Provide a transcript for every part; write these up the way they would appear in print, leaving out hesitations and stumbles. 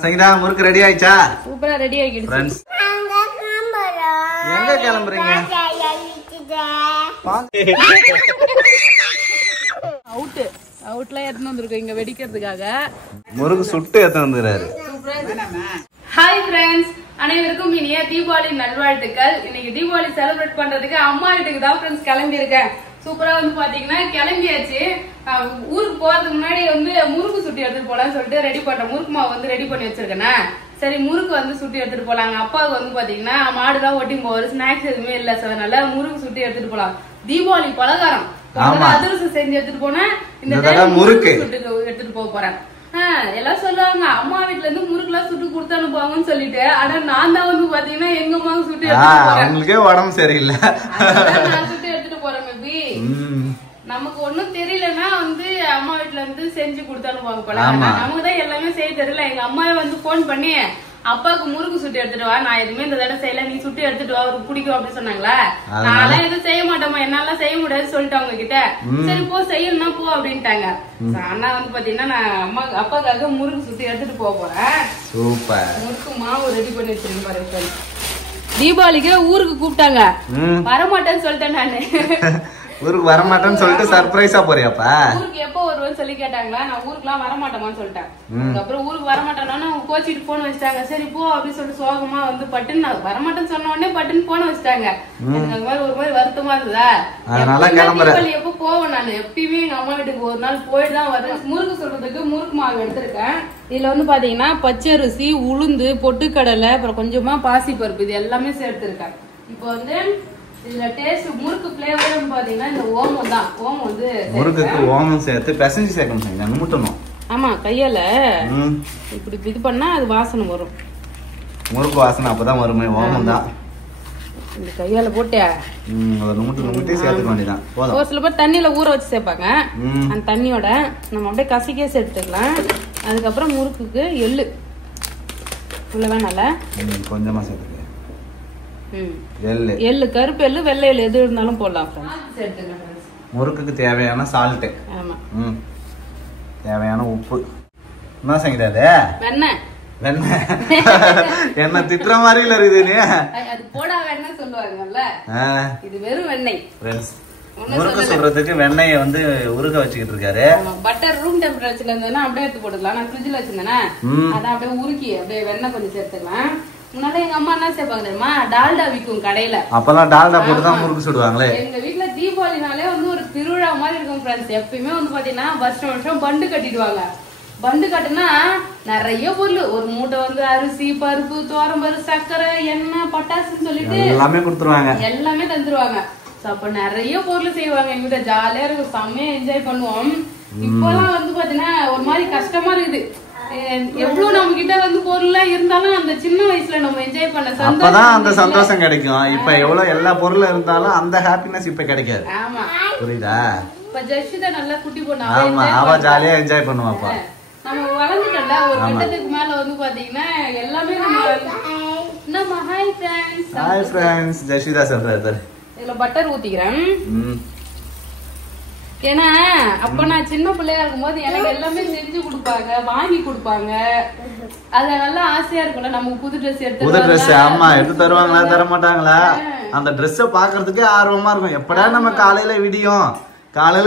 சங்கீதா முறுக்கு ரெடி ஆயிச்சா? சூப்பரா ரெடி ஆகிடுச்சு ஃப்ரெண்ட்ஸ். எங்க கிளம்புறீங்க? அவுட்ல எடுத்து வந்திருக்கோம் இங்க வெடிக்கிறதுக்காக. முறுக்கு சுட்டு எடுத்து வந்துறாரு. ஹாய் ஃப்ரெண்ட்ஸ், அனைவருக்கும் இனிய தீபாவளி நல்வாழ்த்துக்கள். இன்னைக்கு தீபாவளி செலிப்ரேட் பண்றதுக்கு அம்மா வீட்டுக்கு தான் ஃப்ரெண்ட்ஸ் கிளம்பி இருக்கேன். சூப்பரா வந்து பாத்தீங்கன்னா கிளம்பியாச்சு. ஊருக்கு போறதுக்கு முன்னாடி வந்து முறுக்கு சுட்டி எடுத்துட்டு போலாம்னு சொல்லிட்டு ரெடி பண்றேன். முறுக்கு மாவு வந்து ரெடி பண்ணி வச்சிருக்கேன்னா சரி முறுக்கு வந்து சுட்டி எடுத்துட்டு போலாங்க. அப்பாவுக்கு வந்து பாத்தீங்கன்னா மாடுதான் ஓட்டி போவாரு, ஸ்நாக்ஸ் எதுவுமே இல்ல, அதனால முறுக்கு சுட்டி எடுத்துட்டு போலாம். தீபாவளி பலகாரம் அதிரசம் செஞ்சு எடுத்துட்டு போனா இந்த முறுக்கு எடுத்துட்டு போக போறேன். எல்லாம் சொல்லுவாங்க அம்மா வீட்டுல இருந்து முறுக்கு எல்லாம் சுட்டு கொடுத்து அனுப்புவாங்கன்னு சொல்லிட்டு, ஆனா நான் தான் வந்து பாத்தீங்கன்னா எங்க அம்மாவுக்கு சுட்டு எடுத்துட்டு உடம்பு சரியில்லை நான் சுட்டு எடுத்துட்டு போறேன். மேபி நமக்கு ஒண்ணும் தெரியலன்னா வந்து அம்மா வீட்டுல இருந்து செஞ்சு கொடுத்து அனுப்புவாங்க போல. நமக்கு தான் எல்லாமே செய்ய தெரியல. எங்க அம்மாவே வந்து போன் பண்ணி அப்பாவுக்கு முறுக்கு சுட்டு எடுத்துட்டு வா, நான் எதுவுமே இந்த தடவை செய்யல, நீ சுட்டு எடுத்துட்டு வா, அவருக்கு பிடிக்கும் அப்படின்னு சொன்னாங்களா. நான் எதுவும் செய்ய மாட்டோமா, என்னால செய்ய முடியாது சொல்லிட்டு அவங்க கிட்ட. சரி போ செய்யணும்னா போ அப்படின்ட்டாங்க. அண்ணா வந்து பாத்தீங்கன்னா நான் அப்பாவுக்காக முறுக்கு சுட்டு எடுத்துட்டு போக போறேன். சூப்பர். முறுக்கு மாவு ரெடி பண்ணி வச்சிருக்கேன் பாருங்க. தீபாவளிக்கு ஊருக்கு கூப்பிட்டாங்க, வரமாட்டேன்னு சொல்லிட்டேன் நானு. ஊருக்கு வரமாட்டேன்னு சொல்லிட்டு சர்ப்ரைஸா போறியாப்பா? ஊருக்கு எப்போ வருவேன்னு சொல்லி கேட்டாங்களா, நான் ஊருக்குலாம் வரமாட்டேமான்னு சொல்லிட்டேன். அதுக்கப்புறம் ஊருக்கு வரமாட்டேன்னா அவங்க கோச்சிட்டு போன் வச்சிட்டாங்க. சரி போ அப்படின்னு சொல்லிட்டு சோகமா வந்து பட்டுன்னு நான் வரமாட்டேன்னு சொன்ன உடனே பட்டுன்னு போன வச்சிட்டாங்க. எனக்கு அந்த மாதிரி ஒரு மாதிரி வருத்தமா இருந்ததா. தீபாவளி எப்போ போவேன் நான், எப்பயுமே எங்க அம்மா வீட்டுக்கு ஒரு நாள் போயிட்டு தான் வருவேன். முறுக்கு சொல்றதுக்கு முறுக்கு மாவு எடுத்திருக்கேன். இதுல வந்து பாத்தீங்கன்னா பச்சரிசி, உளுந்து, பொட்டுக்கடலை, அப்புறம் கொஞ்சமா பாசி பருப்பு, இது எல்லாமே சேர்த்திருக்கேன். இப்போ வந்து இதுல டேஸ்ட் முறுக்கு ஃப்ளேவர் பாத்தீங்கன்னா இந்த ஓமம் தான். ஓமம் வந்து முறுக்குக்கு ஓமம் சேர்த்து பிசைஞ்சு சேர்க்கணும், நுமுட்டணும். ஆமா, கையால இப்படி இது பண்ணா அது வாசனை வரும். முறுக்கு வாசனை அப்பதான் வருமே, ஓமம் தான். இந்த கையால போட்டு நுமுட்டி சேர்த்துக்க வேண்டியதான். ஒரு சில பேர் தண்ணியில ஊற வச்சு சேர்ப்பாங்க. அந்த தண்ணியோட நம்ம அப்படியே கசக்கே சேர்த்துக்கலாம். அதுக்கப்புறம் முறுக்குக்கு எள்ளு இவ்வளவு வேணால கொஞ்சமா சேர்த்துக்க. எள்ளு, கருப்பு எள்ளு, வெள்ளை எள்ளு எது இருந்தாலும் போடலாம். முறுக்குக்கு தேவையான சால்ட், தேவையான உப்பு. என்ன சங்கீதா? வெண்ணெய். வெண்ணெய் என்ன திட்டுற மாதிரி இல்ல இருக்குது. அது போடா வெண்ணெய் சொல்லுவாங்கல்ல, இது வெறும் வெண்ணெய். முறுக்கு சொல்றதுக்கு வெண்ணெய வந்து உருக வச்சுக்கிட்டு இருக்காரு. பட்டர் ரூம் டெம்பரேச்சர்ல இருந்ததுன்னா அப்படியே எடுத்து போட்டுக்கலாம். நான் ஃப்ரிட்ஜ்ல வச்சிருந்தேன்னா அதான் அப்படியே உருக்கி அப்படியே வெண்ணெய் கொஞ்சம் சேர்த்துக்கலாம். முன்னாடி எங்க அம்மா என்ன சேர்ப்பாங்க தெரியுமா, டால்டா விற்கும் கடையில. அப்பெல்லாம் டால்டா போட்டுதான் முறுக்கு சுடுவாங்களே. எங்க வீட்டுல தீபாவளினாலே வந்து ஒரு திருவிழா மாதிரி இருக்கும் ஃப்ரெண்ட்ஸ். எப்பயுமே வந்து பாத்தீங்கன்னா வருஷம் வருஷம் பண்டு கட்டிடுவாங்க. பண்டு கட்டுனா நிறைய பொருள், ஒரு மூட்டை வந்து அரிசி, பருப்பு, தோரம்பருப்பு, சர்க்கரை, எண்ணெய், பட்டாசுன்னு சொல்லிட்டு எல்லாமே கொடுத்துருவாங்க, எல்லாமே தந்துருவாங்க. அப்ப நிறைய பொருள் செய்வாங்க. எங்க வீட்டுல ஜாலியா இருக்கும், செம்மையா என்ஜாய் பண்ணுவோம். இப்பெல்லாம் வந்து பாத்தீங்கன்னா ஒரு மாதிரி கஷ்டமா இருக்குது. எவ்வளவு நம்ம கிட்ட வந்து பொருள் இருந்தாலும் அந்த சின்ன வயசுல நம்ம என்ஜாய் பண்ண அப்பதான் அந்த சந்தோஷம் கிடைக்கும். இப்ப எவ்வளவு எல்லா பொருளும் இருந்தாலும் அந்த ஹாப்பினஸ் இப்ப கிடைக்காது. ஆமா, புரியுதா? இப்ப ஜெஷிதா நல்லா குட்டி பொண்ணு, ஆமா, அவ ஜாலியா என்ஜாய் பண்ணுவாப்பா. நம்ம வளர்ந்துட்டோம்ல ஒரு கட்டத்துக்கு மேல வந்து பாத்தீங்கன்னா எல்லாமே நம்ம hi friends. Hi friends, Jeshitha சொல்றாரு. இதுல பட்டர் ஊத்திக்கிறேன். ஏன்னா அப்ப நான் சின்ன பிள்ளையா இருக்கும் போது எனக்கு எல்லாமே செஞ்சு கொடுப்பாங்க, வாங்கி கொடுப்பாங்க. அது நல்லா ஆசையா இருக்கும்ல, நமக்கு புது ட்ரெஸ் எடுத்து. புது ட்ரெஸ் ஆமா எடுத்து தருவாங்களா தர மாட்டாங்களா? அந்த ட்ரெஸ்ஸ பாக்குறதுக்கே ஆர்வமா இருக்கும். எப்படா நம்ம காலையில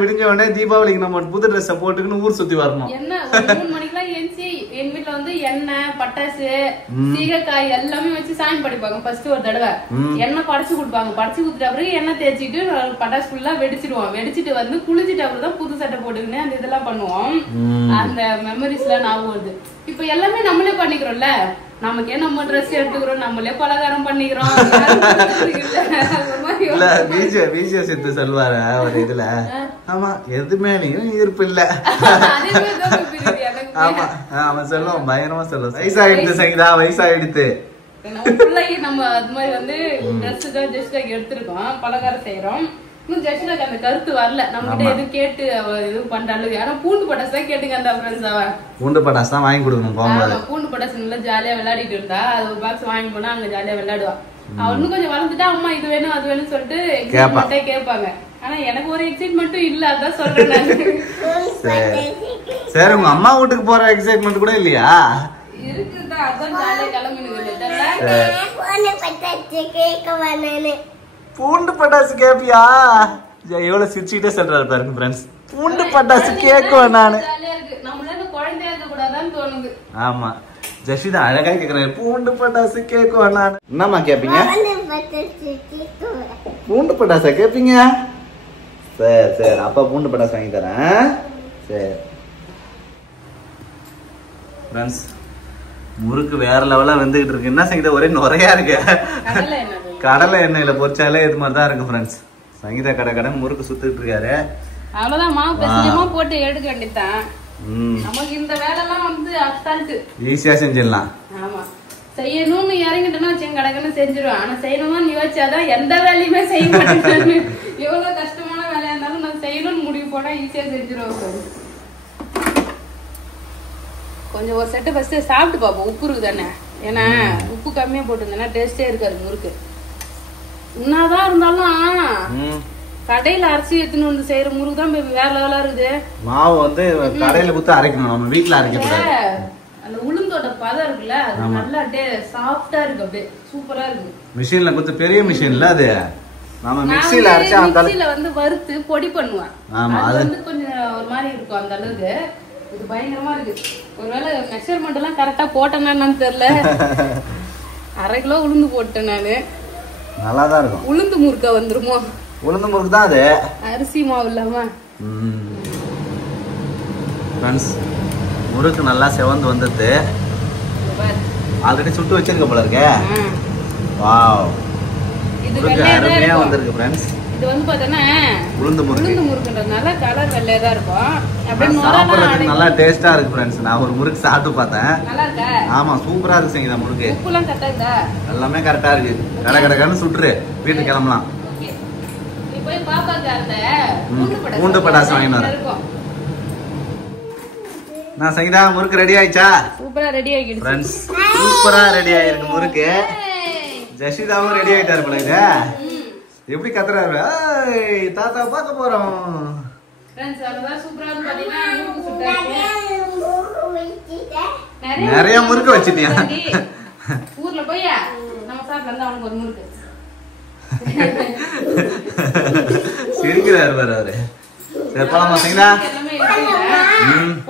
விடிஞ்ச உடனே தீபாவளிக்கு நம்ம புது ட்ரெஸ் போட்டுக்கின்னு ஊர் சுத்தி வரணும். என்ன 3 மணிக்கெல்லாம் எழுச்சி எங்க வீட்டுல வந்து எண்ணெய், பட்டாசு, சீகக்காய் எல்லாமே வச்சு சாமி படைப்பாங்க. ஃபர்ஸ்ட் ஒரு தடவை எண்ணெய் படைச்சு கொடுப்பாங்க. படைச்சு கொடுத்துட்டு அப்புறம் எண்ணெய் தேய்ச்சிட்டு பட்டாசு ஃபுல்லா வெடிச்சிடுவோம். வெடிச்சிட்டு வந்து குளிச்சுட்டு அப்புறம் தான் புது சட்டை போட்டுக்கின்னு அந்த இதெல்லாம் பண்ணுவோம். அந்த மெமரிஸ் எல்லாம் ஞாபகம் வருது. இப்ப எல்லாமே நம்மளே பண்ணிக்கிறோம்ல, நமக்கே நம்ம ட்ரெஸ் எடுத்துக்கிறோம், நம்மளே பலகாரம் பண்ணிக்கிறோம். சொல்லுவாரு ஒரு இதுல, ஆமா எதுமே ஈர்ப்பு இல்ல. ஆமா அவன் சொல்லுவான், பயங்கரமா சொல்லுவான், வயசாயிடுத்து சங்கீதா, வயசாயிடுத்து. நம்ம அது மாதிரி வந்து ட்ரெஸ் தான் ஜஸ்ட் எடுத்திருக்கோம், பலகாரம் செய்யறோம். இன்னும் ஜெஷிதாக்கு அந்த கருத்து வரல. நம்ம கிட்ட எதுவும் கேட்டு எதுவும் பண்றாலும் யாரும் பூண்டு பட்டாசு தான் கேட்டுங்க. அந்த ஃப்ரெண்ட்ஸ் அவ பூண்டு பட்டாசு தான் வாங்கி கொடுக்கணும். பூண்டு பட்டாசு நல்லா ஜாலியா விளையாடிட்டு இருந்தா, அது ஒரு பாக்ஸ் வாங்கி போனா அங்க ஜாலியா விளையாடுவா. அவ இன்னும் கொஞ்சம் வளர்ந்துட்டா அம்மா இது வேணும் அது வேணும்னு சொல்லிட்டு எக்ஸைட்மெண்டே கேட்பாங்க. ஆனா எனக்கு ஒரு எக்ஸைட்மெண்ட்டும் இல்ல, அதான் சொல்றேன். சரி உங்க அம்மா வீட்டுக்கு போற எக்ஸைட்மெண்ட் கூட இல்லையா? இருக்குதா, அதான் ஜாலியா கிளம்பினுங்க. பூண்டு பட்டாசு கேப்பியா? எவ்வளவு சிரிச்சுக்கிட்டே சொல்றாரு பாருங்க ஃப்ரெண்ட்ஸ். பூண்டு பட்டாசு கேக்குவேன் நானு. ஜாலியா இருக்கு. நம்மளால குழந்தையா இருக்க கூடாதான்னு தோணுது. ஆமா, ஜஷிதா அழகா கேக்குறேன். பூண்டு பட்டாசு கேக்குவேன் நானு. என்னம்மா கேப்பீங்க? பூண்டு பட்டாசா கேப்பீங்க? சரி சரி, அப்பா பூண்டு பட்டாசு வாங்கி தரேன். சரி ஃப்ரெண்ட்ஸ், முறுக்கு வேற லெவலா வெந்துகிட்டு இருக்கு. என்ன சங்கீதா ஒரே நுறையா இருக்கு? கடலை எண்ணெயில பொரிச்சாலே இது மாதிரி தான் இருக்கு ஃப்ரெண்ட்ஸ். சங்கீதா கடை முறுக்கு சுத்திட்டு இருக்காரு. அவ்வளவுதான், மாவு பெசஞ்சமா போட்டு எடுக்க வேண்டியதான். நமக்கு இந்த வேலை எல்லாம் வந்து அசால்ட்டு, ஈஸியா செஞ்சிடலாம். ஆமா, செய்யணும்னு இறங்கிட்டோம்னா கடகன்னு செஞ்சிருவேன். ஆனா செய்யணும்னு யோசிச்சாதான் எந்த வேலையுமே செய்ய மாட்டேன். எவ்வளவு கஷ்டமான வேலையா இருந்தாலும் நான் செய்யணும்னு முடிவு போனா ஈஸியா செஞ்சிருவேன். கொஞ்சம் ஒரு செட்டு ஃபர்ஸ்ட் சாப்பிட்டு பாப்போம், உப்பு இருக்கு தானே. ஏன்னா உப்பு கம்மியா போட்டுருந்தேன்னா டேஸ்டே இருக்காது முறுக்கு. என்னதான் இருந்தாலும் கடையில அரிசி எடுத்துன்னு வந்து செய்யற முறுக்கு தான் வேற லெவலா இருக்குது. மாவு வந்து கடையில குத்து அரைக்கணும், நம்ம வீட்டுல அரைக்க. அந்த உளுந்தோட பதம் இருக்குல்ல, அது நல்லா சாஃப்டா இருக்கு, அப்படியே சூப்பரா இருக்கு. மிஷின்ல குத்து, பெரிய மிஷின்ல அது நம்ம மிக்ஸில அரைச்சா மிக்ஸில வந்து வறுத்து பொடி பண்ணுவேன். அது வந்து கொஞ்சம் ஒரு மாதிரி இருக்கும் அந்த அளவுக்கு. இது பயங்கரமா இருக்கு. ஒருவேளை மெஷர்மெண்ட் எல்லாம் கரெக்டா போட்டேன்னு தெரியல. 1/2 கிலோ உளுந்து போட்டேன் நானு. நல்லாதான் இருக்கும். உளுந்து முறுக்கா வந்துருமோ? உளுந்து முறுக்கு தான் அது, அரிசி மாவு இல்லாம. ஃப்ரெண்ட்ஸ், முறுக்கு நல்லா செவந்து வந்துது. ஆல்ரெடி சுட்டு வச்சிருக்க போல இருக்கு. வாவ், இது அருமையா வந்திருக்கு ஃப்ரெண்ட்ஸ். இது வந்து பார்த்தனா உளுந்து முறுக்குன்றதுனால கலர் வெள்ளையா தான் இருக்கும். அப்படியே சாப்பிடுறதுக்கு நல்லா டேஸ்டா இருக்கு ஃப்ரெண்ட்ஸ். நான் ஒரு முறுக்கு சாப்பிட்டு பார்த்தேன். நல்லா இருக்கா? ஆமா, சூப்பரா இருக்கு சங்கீதா முறுக்கு. உப்புலாம் கரெக்டா இருக்கா? எல்லாமே கரெக்டா இருக்கு. கடகடன்னு சுட்டுரு, வீட்டுக்கு கிளம்பலாம். ஓகே, நீ போய் பாப்பாக்கு அந்த பூண்டு பட்டாசு வாங்கிட்டு வரேன். நான் சங்கீதா முறுக்கு ரெடி ஆயிச்சா? சூப்பரா ரெடி ஆகிடுச்சு ஃப்ரெண்ட்ஸ். சூப்பரா ரெடி ஆயிருக்கு முறுக்கு. ஜஷிதாவும் ரெடி ஆயிட்டாரு போல. இது எப்படி கத்துறாரு? ஏய் தாத்தா பார்க்க போறோம். ஃப்ரெண்ட்ஸ், அதுதான் சூப்பரா இருக்கு. பாத்தீங்கன்னா முறுக்கு சுட்டாச்சு. நிறைய முறுக்கு வச்சிட்டியா? ஊர்ல போய் நம்ம சாப்பிட்டு அவனுக்கு ஒரு முறுக்கு சிரிக்கிறாரு பாரு அவரு. சரி போலாமா சங்கீதா?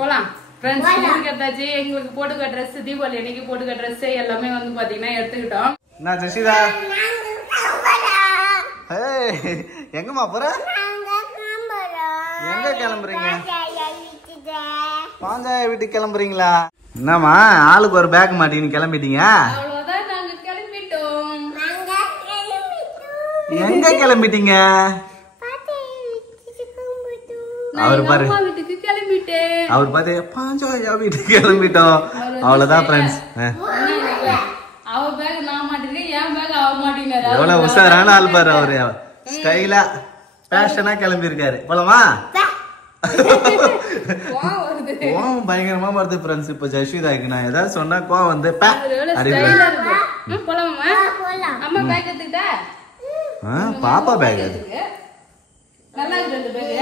போலாம் ஃப்ரெண்ட்ஸ். முறுக்கு எடுத்தாச்சு. எங்களுக்கு போட்டுக்க ட்ரெஸ், தீபாவளி அன்னைக்கு போட்டுக்க ட்ரெஸ் எல்லாமே வந்து பாத்தீங்கன்னா எடுத்துக்கிட்டோம். என்ன ஜஷிதா? எங்கம்மா போற? எங்க கிளம்புறீங்க? பாஞ்சாய வீட்டுக்கு கிளம்புறீங்களா? என்னம்மா ஆளுக்கு ஒரு பேக் மாட்டின்னு கிளம்பிட்டீங்க? அவ்வளவுதான், நாங்க கிளம்பிட்டோம். எங்க கிளம்பிட்டீங்க? அவர் பாரு, வீட்டுக்கு கிளம்பிட்டேன். அவர் பாரு, பாஞ்சாயா வீட்டுக்கு கிளம்பிட்டோம். அவ்வளவுதான் ஃப்ரெண்ட்ஸ். அவ பேக் நான் மாட்டிருக்கேன், என் பேக் அவ மாட்டினாரு. எவ்வளவு உஷாரான ஆள் பாரு அவரு. ஸ்டைலா பேஷனா கிளம்பி இருக்காரு. போலாமா? கோவம் பயங்கரமா வருது ஃப்ரெண்ட்ஸ். இப்ப ஜஷிதாக்கு நான் ஏதாவது சொன்னா கோவம் வந்து பாப்பா பேக் அது நல்லா இருக்கு அந்த பேக்.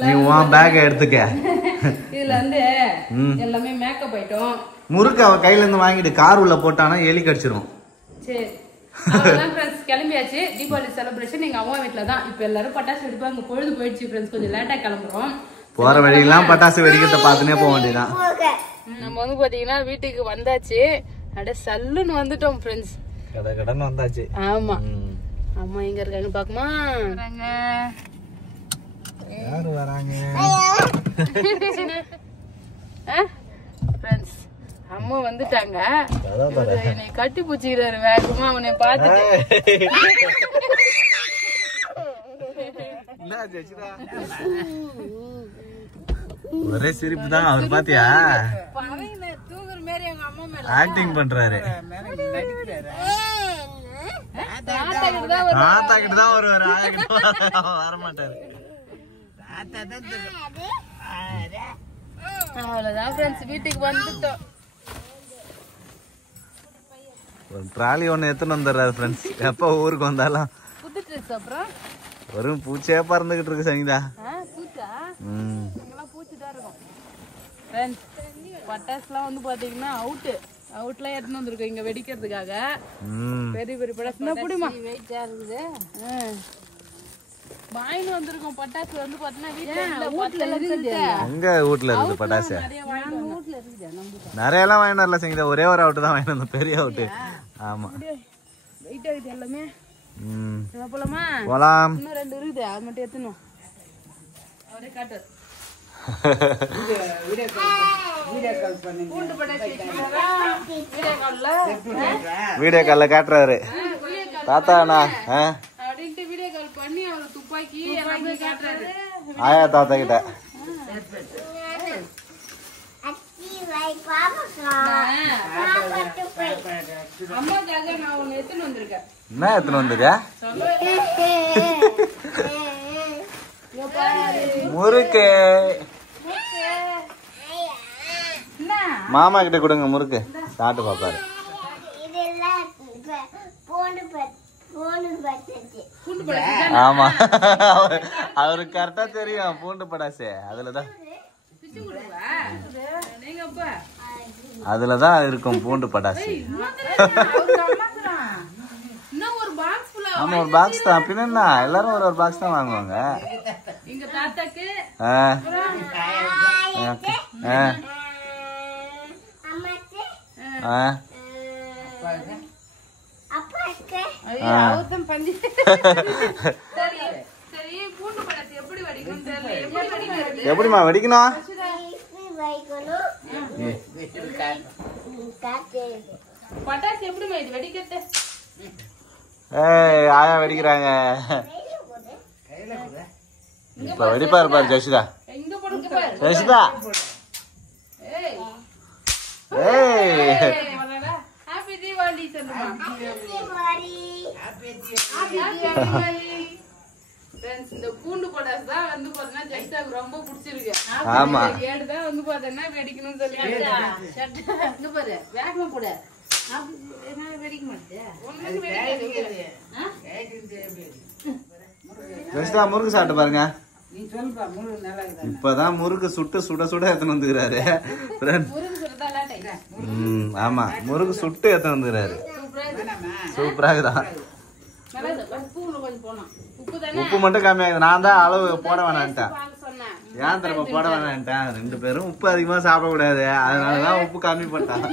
நீ உன் பேக் எடுத்துக்க. இதுல வந்து எல்லாமே மேக்கப் ஐட்டம். முறுக்கு அவ கையில இருந்து வாங்கிட்டு கார் உள்ள போட்டானா எலி கடிச்சிரும். சரி, அவ்வளவுதான் ஃப்ரெண்ட்ஸ். கிளம்பியாச்சு. தீபாவளி செலிப்ரேஷன் எங்க அம்மா வீட்டுல தான். இப்ப எல்லாரும் பட்டாசு வெடிப்பாங்க. பொழுது போயிடுச்சு ஃப்ரெண்ட்ஸ், கொஞ்சம் லேட்டா கிளம்புறோம். போற வழியெல்லாம் பட்டாசு வெடிக்கிறத பாத்துனே போக வேண்டியதான். நம்ம வந்து பாத்தீங்கன்னா வீட்டுக்கு வந்தாச்சு. அட சல்லுன்னு வந்துட்டோம் ஃப்ரெண்ட்ஸ். கடன் வந்தாச்சு. ஆமா, அம்மா எங்க இருக்காங்க பாக்குமா? யாரு வராங்க? ஃப்ரெண்ட்ஸ், அம்மா வந்துட்டாங்க. என்னை கட்டி பூச்சிக்கிறாரு வேகமா. அவனை பார்த்துட்டு ஒரே சிரிப்பு தான். அவர் பாத்தியா தூங்குற மாதிரி எங்க அம்மா மேல ஆக்டிங் பண்றாரு. தாத்தா கிட்ட தான் வருவாரு, வர மாட்டாரு. அவ்வளவுதான் ஃப்ரெண்ட்ஸ், வீட்டுக்கு வந்துட்டோம். ட்ராலி ஒண்ணு எடுத்துன்னு வந்துடுறாரு ஃப்ரெண்ட்ஸ். எப்ப ஊருக்கு வந்தாலும் ஃப்ரெண்ட்ஸ். அப்புறம் ஒரு பூச்சியா பறந்துகிட்டு இருக்கு சங்கீதா. பூச்சா இங்கெல்லாம் பூச்சி தான் இருக்கும் ஃப்ரெண்ட்ஸ். பட்டாசுலாம் வந்து பாத்தீங்கன்னா அவுட்லாம் எடுத்துன்னு வந்திருக்கோம் இங்க வெடிக்கிறதுக்காக. பெரிய பெரிய பட்டாசு புடிமா வெயிட்டா இருக்குது. வாங்கிட்டு வந்திருக்கோம் பட்டாசு வந்து பாத்தீங்கன்னா வீட்டுல இருக்கு பட்டாசு நிறைய எல்லாம் வாங்கிட்டு வரல சங்கீதா. ஒரே ஒரு அவுட்டு தான் வாங்கிட்டு வந்தோம், பெரிய அவுட்டு. ஆமா வெயிட்டா இருக்குது எல்லாமே. போலாமா? போலாம். இன்னும் 2 இருக்குது, அது மட்டும் எடுத்துணும். அவரே காட்டு. வீடியோ கால்ல காட்டுறாரு தாத்தாண்ணா அப்படின்ட்டு வீடியோ கால் பண்ணி அவர் துப்பாக்கி எல்லாமே காட்டுறாரு ஆயா தாத்தா கிட்ட. அம்மாக்காக நான் ஒண்ணு எடுத்துன்னு வந்திருக்கேன். என்ன எடுத்துன்னு வந்துருக்கா? முறுக்கு. மாமா கிட்ட கொடுங்க முறுக்கு, சாப்பிட்டு பாப்பாரு. ஆமா அவருக்கு கரெக்டா தெரியும் பூண்டு படாசு. அதுலதான் இருக்கும் பூண்டு படாசு. ஆமா ஒரு பாக்ஸ் தான். பின்னா எல்லாரும் ஒரு பாக்ஸ் தான் வாங்குவாங்க. எப்படிமா வெடிக்கணும்? பட்டாசு எப்படிமா இது வெடிக்கிறது? ஆயா வெடிக்கிறாங்க. இப்ப வெடிப்பா இருப்பாரு ஜெசிதா. ஜெசிதா ஹாப்பி தீபாவளி சொல்லுமா. ஃப்ரெண்ட்ஸ் இந்த பூண்டு பட்டாசு தான் வந்து பாத்தீங்கன்னா ஜெசிதாக்கு ரொம்ப பிடிச்சிருக்கு. ஆமா ஏடுதான் வந்து பாத்தீங்கன்னா வெடிக்கணும்னு சொல்லி இங்க பாரு வேகமா போடு. வெடிக்க மாட்டேன் ஜெசிதா முறுக்கு சாப்பிட்டு பாருங்க. இப்பதான் முறுக்கு சுட்டு சுட எடுத்துன்னு வந்துக்கிறாரு. ஆமா முறுக்கு சுட்டு எடுத்துன்னு வந்துக்கிறாரு. சூப்பரா இருக்குதான். உப்பு மட்டும் கம்மியாகுது. நான் தான் அளவு போட வேணான்ட்டேன். ஏன் தரப்ப போட வேணான்ட்டேன். 2 பேரும் உப்பு அதிகமா சாப்பிட கூடாது, அதனாலதான் உப்பு கம்மி பண்ணிட்டான்.